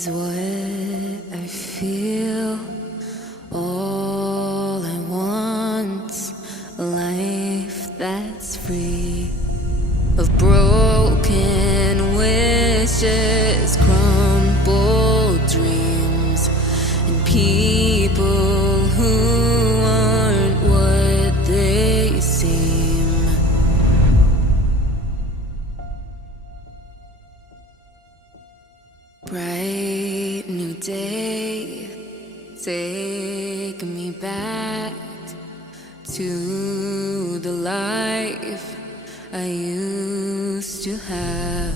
is what I feel. All I want, a life that's free of broken wishes, crumpled dreams, and people who aren't what they seem. Bright new day, take me back to the life I used to have,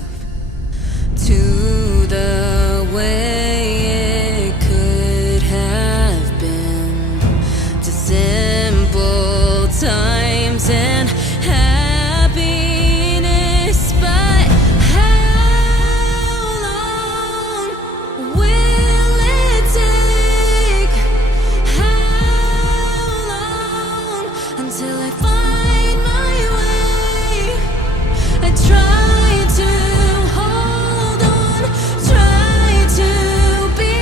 to the way it could have been, to simple times and happiness. But how long will it take? How long until I find my way? I try to hold on, try to be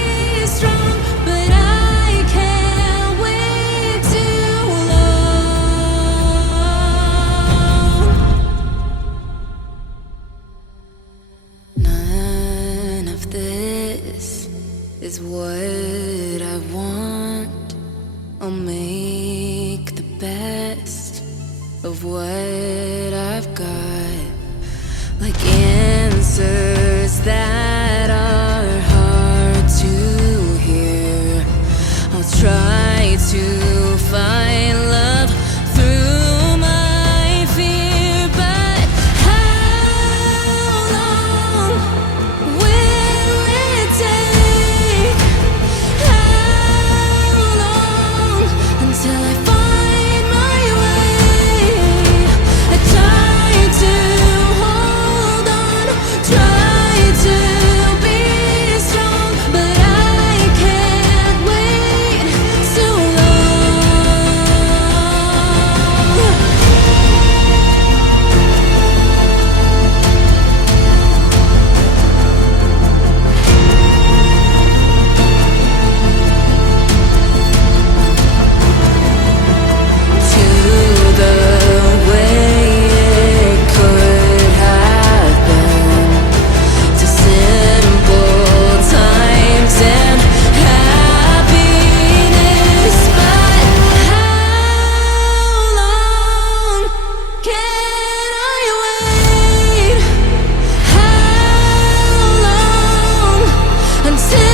strong, but I can't wait too long. None of this is what I want. I'll make the best of what I've got, like answers that are hard to hear. I'll try to find love through my fear. But how long will it take? How long until I find my way? I try to hold on, try to be strong, but I can't wait so to the way it could have been, to simple times and happiness. But how long can I wait? How long until